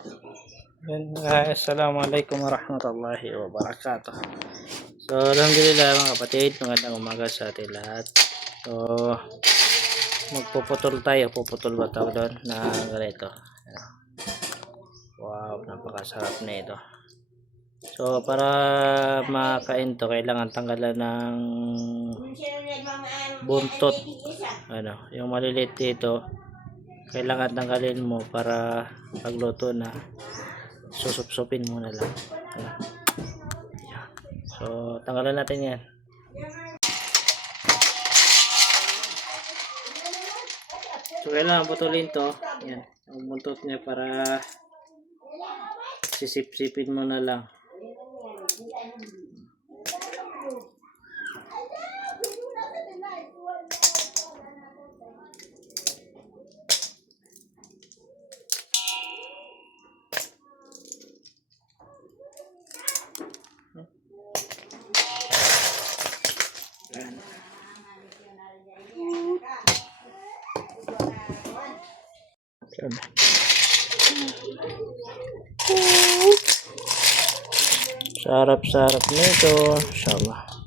Assalamualaikum warahmatullahi wabarakatuh. So, alhamdulillah mga kapatid, magandang umaga sa ating lahat. So, puputol ba tawag doon na ganito. Wow, napakasarap na ito. So, para makain to, kailangan tanggalan ng buntot. Yung maliliit dito, kailangan tanggalin mo para pagluto na susupsupin mo na lang. So, tanggalan natin yan. So, kailangan putulin to. Yan, ang buntot niya para sisip-sipin mo na lang. Sarap-sarap nito, inshallah.